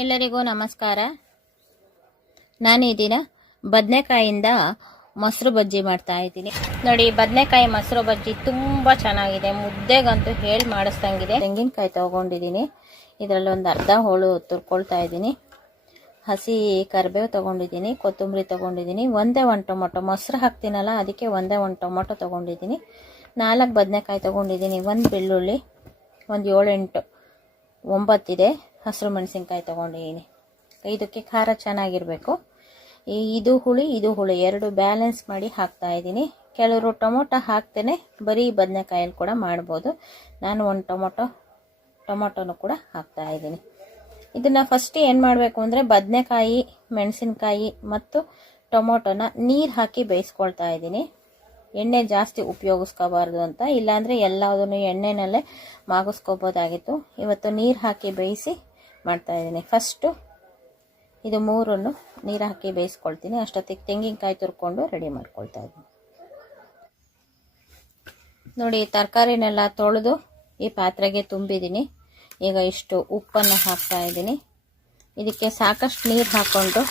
ಎಲ್ಲರಿಗೂ ನಮಸ್ಕಾರ. ನಾನು ಈ ದಿನ ಬದನೆಕಾಯಿಯಿಂದ ಮೊಸರು ಬಜ್ಜಿ ಮಾಡ್ತಾ ಇದ್ದೀನಿ. ನೋಡಿ, ಬದನೆಕಾಯಿ ಮೊಸರು ಬಜ್ಜಿ ತುಂಬಾ ಚೆನ್ನಾಗಿದೆ. ಮುದ್ದೆಗಂತೂ ಹೇಳಿ ಮಾಡಿಸ್ದಂಗಿದೆ. ತೆಂಗಿನಕಾಯಿ ತಗೊಂಡಿದ್ದೀನಿ, ಇದರಲ್ಲಿ ಒಂದು ಅರ್ಧ ಹೋಳು ತುರ್ಕೊಳ್ತಾ ಇದ್ದೀನಿ. ಹಸಿ ಕರಿಬೇವು ತಗೊಂಡಿದ್ದೀನಿ, ಕೊತ್ತಂಬರಿ ತಗೊಂಡಿದ್ದೀನಿ, ಒಂದೇ ಒಂದು ಟೊಮೊಟೊ. ಮೊಸರು ಹಾಕ್ತೀನಲ್ಲ, ಅದಕ್ಕೆ ಒಂದೇ ಒಂದು ಟೊಮೊಟೊ ತಗೊಂಡಿದ್ದೀನಿ. 4 ಬದನೆಕಾಯಿ ತಗೊಂಡಿದ್ದೀನಿ, ಒಂದು ಬೆಳ್ಳುಳ್ಳಿ, ಒಂದು 7-8 9 ಇದೆ ಹಸಿರು ಮೆಣಸಿನ್ಕಾಯಿ ತಗೊಂಡಿದ್ದೀನಿ. ಇದಕ್ಕೆ ಖಾರ ಚೆನ್ನಾಗಿರಬೇಕು. ಇದು ಹುಳಿ ಎರಡು ಬ್ಯಾಲೆನ್ಸ್ ಮಾಡಿ ಹಾಕ್ತಾ ಇದ್ದೀನಿ. ಕೆಲವರು ಟೊಮೊಟೊ ಹಾಕ್ತೇನೆ ಬರೀ ಬದನೆಕಾಯಲ್ಲಿ ಕೂಡ ಮಾಡ್ಬೋದು. ನಾನು ಒಂದು ಟೊಮೊಟೊನು ಕೂಡ ಹಾಕ್ತಾ ಇದ್ದೀನಿ. ಇದನ್ನು ಫಸ್ಟ್ ಏನು ಮಾಡಬೇಕು ಅಂದರೆ, ಬದನೆಕಾಯಿ, ಮೆಣಸಿನ್ಕಾಯಿ ಮತ್ತು ಟೊಮೊಟೊನ ನೀರು ಹಾಕಿ ಬೇಯಿಸ್ಕೊಳ್ತಾ ಇದ್ದೀನಿ. ಎಣ್ಣೆ ಜಾಸ್ತಿ ಉಪಯೋಗಿಸ್ಕೋಬಾರ್ದು ಅಂತ, ಇಲ್ಲಾಂದರೆ ಎಲ್ಲದನ್ನು ಎಣ್ಣೆನಲ್ಲೇ ಮಾಗಿಸ್ಕೋಬೋದಾಗಿತ್ತು. ಇವತ್ತು ನೀರು ಹಾಕಿ ಬೇಯಿಸಿ ಮಾಡ್ತಾ ಇದ್ದೀನಿ. ಫಸ್ಟು ಇದು 3 ನೀರು ಹಾಕಿ ಬೇಯಿಸ್ಕೊಳ್ತೀನಿ. ಅಷ್ಟೊತ್ತಿಗೆ ತೆಂಗಿನಕಾಯಿ ತುರ್ಕೊಂಡು ರೆಡಿ ಮಾಡ್ಕೊಳ್ತಾ ಇದ್ದೀನಿ. ನೋಡಿ, ತರಕಾರಿನೆಲ್ಲ ತೊಳೆದು ಈ ಪಾತ್ರೆಗೆ ತುಂಬಿದ್ದೀನಿ. ಈಗ ಇಷ್ಟು ಉಪ್ಪನ್ನು ಹಾಕ್ತಾ ಇದ್ದೀನಿ. ಇದಕ್ಕೆ ಸಾಕಷ್ಟು ನೀರು ಹಾಕ್ಕೊಂಡು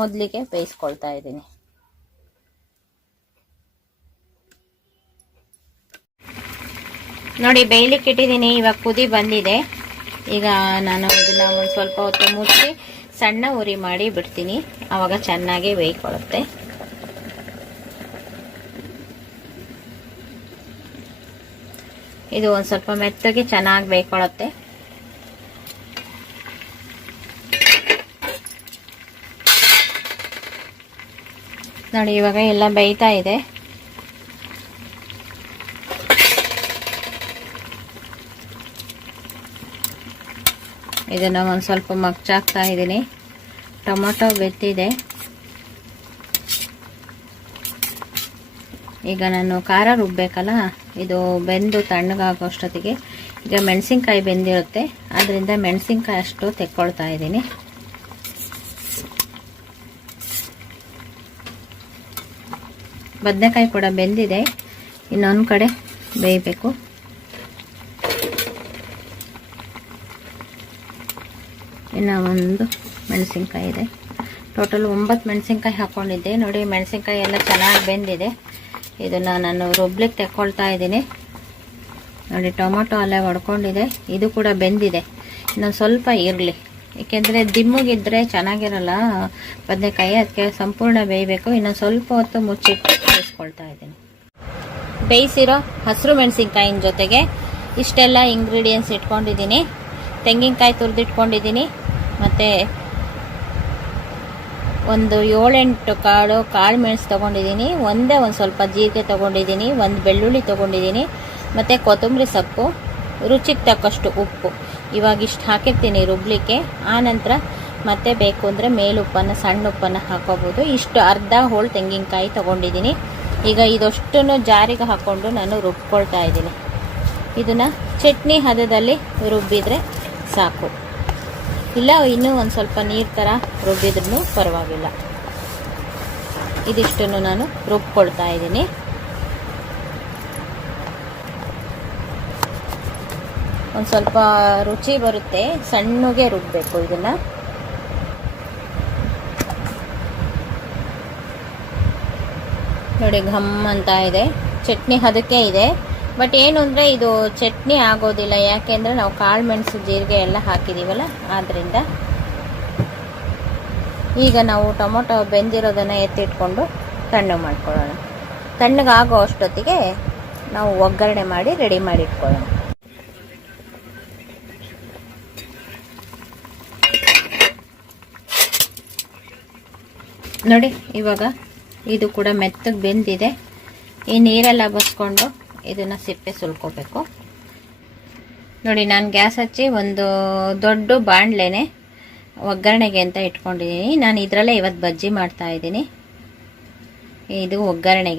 ಮೊದಲಿಗೆ ಬೇಯಿಸ್ಕೊಳ್ತಾ ಇದ್ದೀನಿ. ನೋಡಿ, ಬೇಯಲಿಕ್ಕೆ ಇಟ್ಟಿದ್ದೀನಿ. ಇವಾಗ ಕುದಿ ಬಂದಿದೆ. ಈಗ ನಾನು ಇದನ್ನ ಒಂದು ಸ್ವಲ್ಪ ಹೊತ್ತು ಮುಚ್ಚಿ ಸಣ್ಣ ಉರಿ ಮಾಡಿ ಬಿಡ್ತೀನಿ. ಆವಾಗ ಚೆನ್ನಾಗಿ ಬೇಯ್ಕೊಳ್ಳುತ್ತೆ. ಇದು ಒಂದು ಸ್ವಲ್ಪ ಮೆತ್ತಗೆ ಚೆನ್ನಾಗಿ ಬೇಯ್ಕೊಳ್ಳುತ್ತೆ. ನೋಡಿ, ಇವಾಗ ಎಲ್ಲ ಬೇಯ್ತಾ ಇದೆ. ಇದನ್ನು ಒಂದು ಸ್ವಲ್ಪ ಮಗ್ಚಾಕ್ತಾ ಇದ್ದೀನಿ. ಟೊಮೊಟೊ ಬೆತ್ತಿದೆ. ಈಗ ನಾನು ಖಾರ ರುಬ್ಬೇಕಲ್ಲ, ಇದು ಬೆಂದು ತಣ್ಣಗಾಗೋ ಅಷ್ಟೊತ್ತಿಗೆ ಈಗ ಮೆಣಸಿನ್ಕಾಯಿ ಬೆಂದಿರುತ್ತೆ, ಅದರಿಂದ ಮೆಣಸಿನ್ಕಾಯಿ ಅಷ್ಟು ತೆಕ್ಕೊಳ್ತಾ ಇದ್ದೀನಿ. ಬದನೆಕಾಯಿ ಕೂಡ ಬೆಂದಿದೆ, ಇನ್ನೊಂದು ಕಡೆ ಬೇಯಬೇಕು. ಇನ್ನು ಒಂದು ಮೆಣಸಿನ್ಕಾಯಿ ಇದೆ. ಟೋಟಲ್ 9 ಮೆಣಸಿನ್ಕಾಯಿ ಹಾಕ್ಕೊಂಡಿದ್ದೆ. ನೋಡಿ, ಮೆಣಸಿನ್ಕಾಯಿ ಎಲ್ಲ ಚೆನ್ನಾಗಿ ಬೆಂದಿದೆ. ಇದನ್ನು ನಾನು ರುಬ್ಲಿಕ್ಕೆ ತೆಕ್ಕೊಳ್ತಾ ಇದ್ದೀನಿ. ನೋಡಿ, ಟೊಮೊಟೊ ಅಲ್ಲೇ ಹೊಡ್ಕೊಂಡಿದೆ, ಇದು ಕೂಡ ಬೆಂದಿದೆ. ಇನ್ನೊಂದು ಸ್ವಲ್ಪ ಇರಲಿ, ಏಕೆಂದರೆ ದಿಮ್ಮಗಿದ್ರೆ ಚೆನ್ನಾಗಿರಲ್ಲ ಬದನೆಕಾಯಿ, ಅದಕ್ಕೆ ಸಂಪೂರ್ಣ ಬೇಯಬೇಕು. ಇನ್ನೊಂದು ಸ್ವಲ್ಪ ಹೊತ್ತು ಮುಚ್ಚಿಟ್ಟು ಬೇಯಿಸ್ಕೊಳ್ತಾ ಇದ್ದೀನಿ. ಬೇಯಿಸಿರೋ ಹಸಿರು ಮೆಣಸಿನ್ಕಾಯಿನ ಜೊತೆಗೆ ಇಷ್ಟೆಲ್ಲ ಇಂಗ್ರೀಡಿಯೆಂಟ್ಸ್ ಇಟ್ಕೊಂಡಿದ್ದೀನಿ. ತೆಂಗಿನಕಾಯಿ ತುರಿದಿಟ್ಕೊಂಡಿದ್ದೀನಿ, ಮತ್ತು ಒಂದು 7-8 ಕಾಳು ಮೆಣಸು ತೊಗೊಂಡಿದ್ದೀನಿ, ಒಂದು ಸ್ವಲ್ಪ ಜೀರಿಗೆ ತೊಗೊಂಡಿದ್ದೀನಿ, ಒಂದು ಬೆಳ್ಳುಳ್ಳಿ ತೊಗೊಂಡಿದ್ದೀನಿ, ಮತ್ತು ಕೊತ್ತಂಬರಿ ಸೊಪ್ಪು, ರುಚಿಗೆ ತಕ್ಕಷ್ಟು ಉಪ್ಪು. ಇವಾಗ ಇಷ್ಟು ಹಾಕಿರ್ತೀನಿ ರುಬ್ಲಿಕ್ಕೆ. ಆನಂತರ ಮತ್ತೆ ಬೇಕು ಅಂದರೆ ಮೇಲುಪ್ಪನ್ನು, ಸಣ್ಣ ಉಪ್ಪನ್ನು ಹಾಕೋಬೋದು. ಇಷ್ಟು ಅರ್ಧ ಹೋಳು ತೆಂಗಿನಕಾಯಿ ತೊಗೊಂಡಿದ್ದೀನಿ. ಈಗ ಇದಷ್ಟನ್ನು ಜಾರಿಗೆ ಹಾಕ್ಕೊಂಡು ನಾನು ರುಬ್ಕೊಳ್ತಾ ಇದ್ದೀನಿ. ಇದನ್ನು ಚಟ್ನಿ ಹದದಲ್ಲಿ ರುಬ್ಬಿದರೆ ಸಾಕು, ಇಲ್ಲ ಇನ್ನೂ ಒಂದು ಸ್ವಲ್ಪ ನೀರು ಥರ ರುಬ್ಬಿದ್ರೂ ಪರವಾಗಿಲ್ಲ. ಇದಿಷ್ಟನ್ನು ನಾನು ರುಬ್ಕೊಳ್ತಾ ಇದ್ದೀನಿ. ಒಂದು ಸ್ವಲ್ಪ ರುಚಿ ಬರುತ್ತೆ, ಸಣ್ಣಗೆ ರುಬ್ಬಬೇಕು ಇದನ್ನು. ನೋಡಿ, ಘಮ್ ಅಂತ ಇದೆ. ಚಟ್ನಿ ಹದಕ್ಕೆ ಇದೆ, ಬಟ್ ಏನು ಅಂದರೆ ಇದು ಚಟ್ನಿ ಆಗೋದಿಲ್ಲ, ಯಾಕೆಂದರೆ ನಾವು ಕಾಳು ಮೆಣಸು ಜೀರಿಗೆ ಎಲ್ಲ ಹಾಕಿದ್ದೀವಲ್ಲ, ಆದ್ದರಿಂದ. ಈಗ ನಾವು ಟೊಮೊಟೊ ಬೆಂದಿರೋದನ್ನು ಎತ್ತಿಟ್ಕೊಂಡು ತಣ್ಣಗೆ ಮಾಡ್ಕೊಳ್ಳೋಣ. ತಣ್ಣಗಾಗೋ ಅಷ್ಟೊತ್ತಿಗೆ ನಾವು ಒಗ್ಗರಣೆ ಮಾಡಿ ರೆಡಿ ಮಾಡಿ ಇಟ್ಕೊಳ್ಳೋಣ. ನೋಡಿ, ಇವಾಗ ಇದು ಕೂಡ ಮೆತ್ತಗೆ ಬೆಂದಿದೆ. ಈ ನೀರೆಲ್ಲ ಬಸ್ಕೊಂಡು ಇದನ್ನು ಸಿಪ್ಪೆ ಸುಲ್ಕೋಬೇಕು. ನೋಡಿ, ನಾನು ಗ್ಯಾಸ್ ಹಚ್ಚಿ ಒಂದು ದೊಡ್ಡ ಬಾಣಲೆನೆ ಒಗ್ಗರಣೆಗೆ ಅಂತ ಇಟ್ಕೊಂಡಿದ್ದೀನಿ. ನಾನು ಇದರಲ್ಲೇ ಇವತ್ತು ಬಜ್ಜಿ ಮಾಡ್ತಾ ಇದ್ದೀನಿ. ಇದು ಒಗ್ಗರಣೆ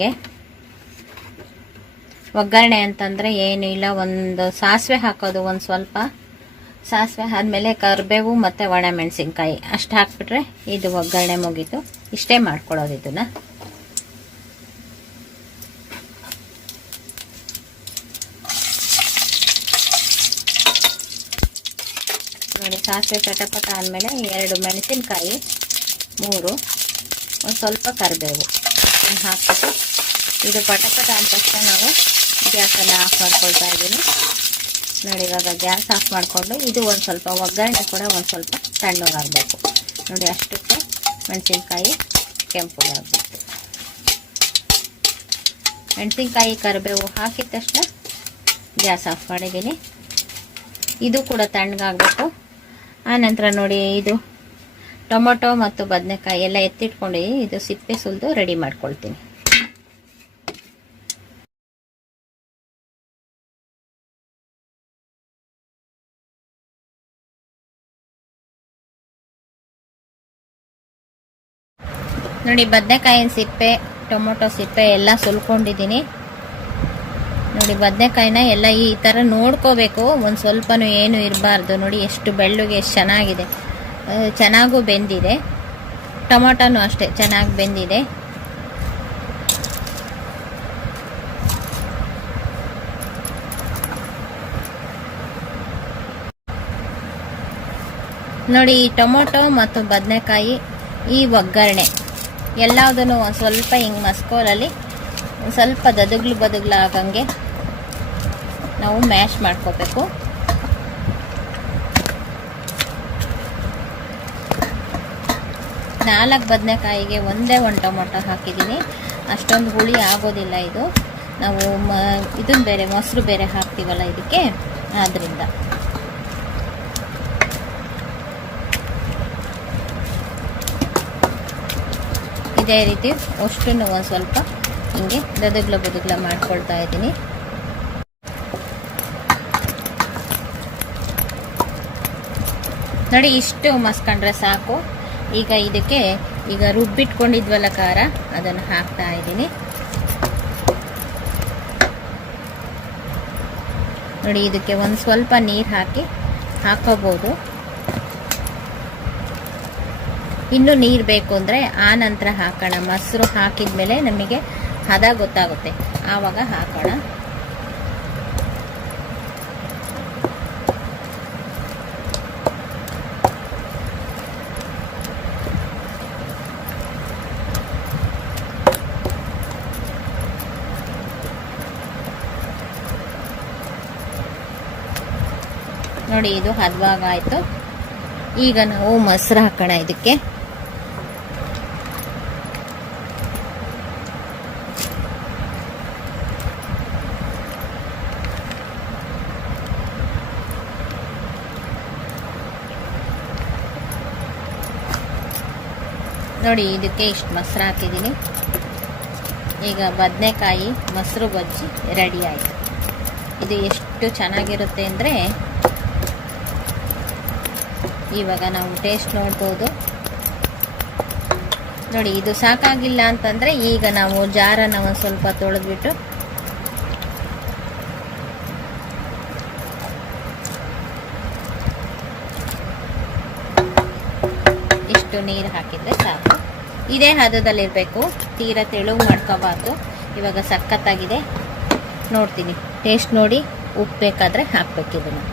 ಅಂತಂದರೆ ಏನೂ ಇಲ್ಲ, ಒಂದು ಸಾಸಿವೆ ಹಾಕೋದು, ಒಂದು ಸ್ವಲ್ಪ ಸಾಸಿವೆ ಆದಮೇಲೆ ಕರಿಬೇವು ಮತ್ತು ಒಣ ಮೆಣಸಿನ್ಕಾಯಿ ಅಷ್ಟು ಹಾಕ್ಬಿಟ್ರೆ ಇದು ಒಗ್ಗರಣೆ ಮುಗೀತು. ಇಷ್ಟೇ ಮಾಡ್ಕೊಳ್ಳೋದು ಇದನ್ನು. ನೋಡಿ ಸಾಸಿವೆ ಚಟಪಟ ಆದಮೇಲೆ 2 ಮೆಣಸಿನಕಾಯಿ, 3 ಒಂದು ಸ್ವಲ್ಪ ಕರಿಬೇವು ಹಾಕ್ಬಿಟ್ಟು ಇದು ಪಟಪಟ ಅಂದ ತಕ್ಷಣ ನಾವು ಗ್ಯಾಸನ್ನು ಆಫ್ ಮಾಡ್ಕೊಳ್ತಾ ಇದ್ದೀನಿ ನೋಡಿ. ಇವಾಗ ಗ್ಯಾಸ್ ಆಫ್ ಮಾಡಿಕೊಂಡು ಇದು ಒಂದು ಸ್ವಲ್ಪ ಒಗ್ಗರಣೆ ಕೂಡ ಒಂದು ಸ್ವಲ್ಪ ತಣ್ಣಗಾಗಬೇಕು ನೋಡಿ. ಅಷ್ಟಕ್ಕೆ ಮೆಣಸಿನ್ಕಾಯಿ ಕೆಂಪುಗಾಗಬೇಕು. ಮೆಣಸಿನ್ಕಾಯಿ ಕರಿಬೇವು ಹಾಕಿದ ತಕ್ಷಣ ಗ್ಯಾಸ್ ಆಫ್ ಮಾಡಿದ್ದೀನಿ. ಇದು ಕೂಡ ತಣ್ಣಗಾಗಬೇಕು. ಆನಂತರ ನೋಡಿ ಇದು ಟೊಮೊಟೊ ಮತ್ತು ಬದನೆಕಾಯಿ ಎಲ್ಲ ಎತ್ತಿಟ್ಕೊಂಡಿದ್ದೀನಿ. ಇದು ಸಿಪ್ಪೆ ಸುಲಿದು ರೆಡಿ ಮಾಡ್ಕೊಳ್ತೀನಿ. ನೋಡಿ ಬದನೆಕಾಯಿನ ಸಿಪ್ಪೆ, ಟೊಮೊಟೊ ಸಿಪ್ಪೆ ಎಲ್ಲ ಸುಲ್ಕೊಂಡಿದ್ದೀನಿ ನೋಡಿ. ಬದನೆಕಾಯಿನ ಎಲ್ಲ ಈ ಥರ ನೋಡ್ಕೋಬೇಕು, ಒಂದು ಸ್ವಲ್ಪನೂ ಏನು ಇರಬಾರ್ದು ನೋಡಿ. ಎಷ್ಟು ಬೆಳ್ಳಗೆ ಎಷ್ಟು ಚೆನ್ನಾಗಿದೆ, ಚೆನ್ನಾಗೂ ಬೆಂದಿದೆ. ಟೊಮೊಟೊನೂ ಅಷ್ಟೇ ಚೆನ್ನಾಗಿ ಬೆಂದಿದೆ. ನೋಡಿ ಈ ಟೊಮೊಟೊ ಮತ್ತು ಬದನೆಕಾಯಿ ಈ ಒಗ್ಗರಣೆ ಎಲ್ಲದನ್ನು ಒಂದು ಸ್ವಲ್ಪ ಹಿಂಗೆ ಮಸ್ಕೋಲಲ್ಲಿ ಒಂದು ಸ್ವಲ್ಪ ಬದುಗ್ಲು ಆಗಂಗೆ ನಾವು ಮ್ಯಾಶ್ ಮಾಡ್ಕೋಬೇಕು. ನಾಲ್ಕು ಬದನೆಕಾಯಿಗೆ ಒಂದೇ ಒಂದು ಟೊಮೊಟೊ ಹಾಕಿದ್ದೀನಿ. ಅಷ್ಟೊಂದು ಹುಳಿ ಆಗೋದಿಲ್ಲ ಇದು. ನಾವು ಇದನ್ನು ಬೇರೆ ಮೊಸರು ಬೇರೆ ಹಾಕ್ತೀವಲ್ಲ ಇದಕ್ಕೆ, ಆದ್ದರಿಂದ ಇದೇ ರೀತಿ ಅಷ್ಟನ್ನು ಒಂದು ಸ್ವಲ್ಪ ಹಿಂಗೆ ಬದುಗ್ಲ ಮಾಡ್ಕೊಳ್ತಾ ಇದ್ದೀನಿ. ನೋಡಿ ಇಷ್ಟು ಮಸ್ಕೊಂಡ್ರೆ ಸಾಕು. ಈಗ ಇದಕ್ಕೆ ಈಗ ರುಬ್ಬಿಟ್ಕೊಂಡಿದ್ವಲ್ಲ ಖಾರ, ಅದನ್ನು ಹಾಕ್ತಾ ಇದ್ದೀನಿ ನೋಡಿ. ಇದಕ್ಕೆ ಒಂದು ಸ್ವಲ್ಪ ನೀರು ಹಾಕೋಬಹುದು. ಇನ್ನು ನೀರು ಬೇಕು ಅಂದರೆ ಆ ನಂತರ ಹಾಕೋಣ. ಮೊಸರು ಹಾಕಿದ್ಮೇಲೆ ನಮಗೆ ಹದ ಗೊತ್ತಾಗುತ್ತೆ, ಆವಾಗ ಹಾಕೋಣ. ನೋಡಿ ಇದು ಹದವಾಗಾಯಿತು. ಈಗ ನಾವು ಮೊಸರು ಹಾಕೋಣ ಇದಕ್ಕೆ. ನೋಡಿ ಇದಕ್ಕೆ ಇಷ್ಟು ಮೊಸರು ಹಾಕಿದ್ದೀನಿ. ಈಗ ಬದನೆಕಾಯಿ ಮೊಸರು ಬಜ್ಜಿ ರೆಡಿ ಆಯಿತು. ಇದು ಎಷ್ಟು ಚೆನ್ನಾಗಿರುತ್ತೆ ಅಂದರೆ ಇವಾಗ ನಾವು ಟೇಸ್ಟ್ ನೋಡ್ಬೋದು ನೋಡಿ. ಇದು ಸಾಕಾಗಿಲ್ಲ ಅಂತಂದರೆ ಈಗ ನಾವು ಜಾರನ್ನು ಒಂದು ಸ್ವಲ್ಪ ತೊಳೆದ್ಬಿಟ್ಟು ಇಷ್ಟು ನೀರು ಹಾಕಿದರೆ ಸಾಕು. ಇದೇ ಹದದಲ್ಲಿರಬೇಕು, ತೀರಾ ತೆಳುವು ಮಾಡ್ಕೋಬಾರ್ದು. ಇವಾಗ ಸಖತ್ತಾಗಿದೆ. ನೋಡ್ತೀನಿ, ಟೇಸ್ಟ್ ನೋಡಿ ಉಪ್ಪು ಬೇಕಾದರೆ ಹಾಕಬೇಕಿದನ್ನು.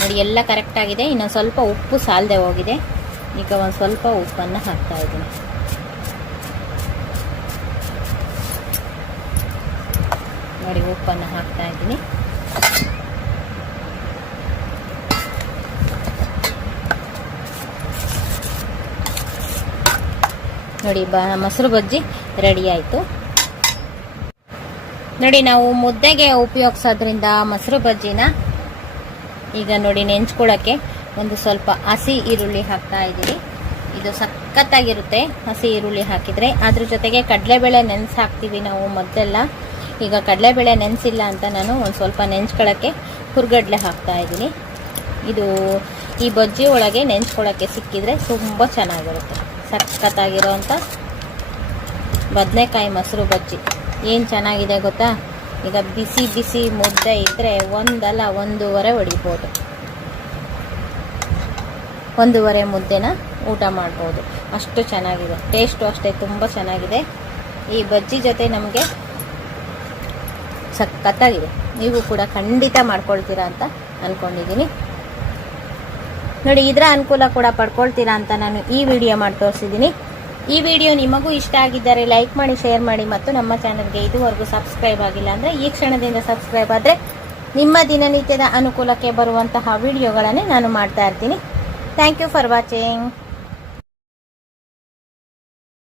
ನೋಡಿ ಎಲ್ಲ ಕರೆಕ್ಟಾಗಿದೆ. ಇನ್ನೊಂದು ಸ್ವಲ್ಪ ಉಪ್ಪು ಸಾಲದೆ ಹೋಗಿದೆ. ಈಗ ಒಂದು ಸ್ವಲ್ಪ ಉಪ್ಪನ್ನು ಹಾಕ್ತಾ ಇದ್ದೀನಿ. ನೋಡಿ ಉಪ್ಪನ್ನು ಹಾಕ್ತಾ ಇದ್ದೀನಿ. ನೋಡಿ ಮೊಸರು ಬಜ್ಜಿ ರೆಡಿ ಆಯಿತು. ನೋಡಿ ನಾವು ಮುದ್ದೆಗೆ ಉಪಯೋಗಿಸೋದ್ರಿಂದ ಮೊಸರು ಬಜ್ಜಿನ ಈಗ ನೋಡಿ ನೆಂಚ್ಕೊಳ್ಳೋಕ್ಕೆ ಒಂದು ಸ್ವಲ್ಪ ಹಸಿ ಈರುಳ್ಳಿ ಹಾಕ್ತಾ ಇದ್ದೀನಿ. ಇದು ಸಖತ್ತಾಗಿರುತ್ತೆ ಹಸಿ ಈರುಳ್ಳಿ ಹಾಕಿದರೆ. ಅದ್ರ ಜೊತೆಗೆ ಕಡಲೆಬೇಳೆ ನೆನೆಸಿ ಹಾಕ್ತೀವಿ ನಾವು ಮೊದಲೆಲ್ಲ. ಈಗ ಕಡಲೆಬೇಳೆ ನೆನೆಸಿಲ್ಲ ಅಂತ ನಾನು ಒಂದು ಸ್ವಲ್ಪ ನೆಂಚ್ಕೊಳ್ಳೋಕ್ಕೆ ಹುರ್ಗಡ್ಲೆ ಹಾಕ್ತಾ ಇದ್ದೀನಿ. ಇದು ಈ ಬಜ್ಜಿ ಒಳಗೆ ನೆಂಚ್ಕೊಳ್ಳೋಕ್ಕೆ ಸಿಕ್ಕಿದರೆ ತುಂಬ ಚೆನ್ನಾಗಿರುತ್ತೆ. ಸಖತ್ತಾಗಿರೋವಂಥ ಬದನೆಕಾಯಿ ಮೊಸರು ಬಜ್ಜಿ ಏನು ಚೆನ್ನಾಗಿದೆ ಗೊತ್ತಾ. ಈಗ ಬಿಸಿ ಬಿಸಿ ಮುದ್ದೆ ಇದ್ದರೆ ಒಂದಲ್ಲ 1.5 ಹೊಡಿಬೋದು. 1.5 ಮುದ್ದೆನ ಊಟ ಮಾಡ್ಬೋದು. ಅಷ್ಟು ಚೆನ್ನಾಗಿದೆ. ಟೇಸ್ಟು ಅಷ್ಟೇ ತುಂಬ ಚೆನ್ನಾಗಿದೆ. ಈ ಬಜ್ಜಿ ಜೊತೆ ನಮಗೆ ಸಖತ್ತಾಗಿದೆ. ನೀವು ಕೂಡ ಖಂಡಿತ ಮಾಡ್ಕೊಳ್ತೀರಾ ಅಂತ ಅಂದ್ಕೊಂಡಿದ್ದೀನಿ. ನೋಡಿ, ಇದರ ಅನುಕೂಲ ಕೂಡ ಪಡ್ಕೊಳ್ತೀರಾ ಅಂತ ನಾನು ಈ ವಿಡಿಯೋ ಮಾಡಿ ತೋರಿಸಿದ್ದೀನಿ. ಈ ವಿಡಿಯೋ ನಿಮಗೂ ಇಷ್ಟ ಆಗಿದ್ದರೆ ಲೈಕ್ ಮಾಡಿ, ಶೇರ್ ಮಾಡಿ ಮತ್ತು ನಮ್ಮ ಚಾನಲ್ಗೆ ಇದುವರೆಗೂ ಸಬ್ಸ್ಕ್ರೈಬ್ ಆಗಿಲ್ಲ ಅಂದರೆ ಈ ಕ್ಷಣದಿಂದ ಸಬ್ಸ್ಕ್ರೈಬ್ ಆದರೆ ನಿಮ್ಮ ದಿನನಿತ್ಯದ ಅನುಕೂಲಕ್ಕೆ ಬರುವಂತಹ ವಿಡಿಯೋಗಳನ್ನೇ ನಾನು ಮಾಡ್ತಾ ಇರ್ತೀನಿ. Thank you for watching.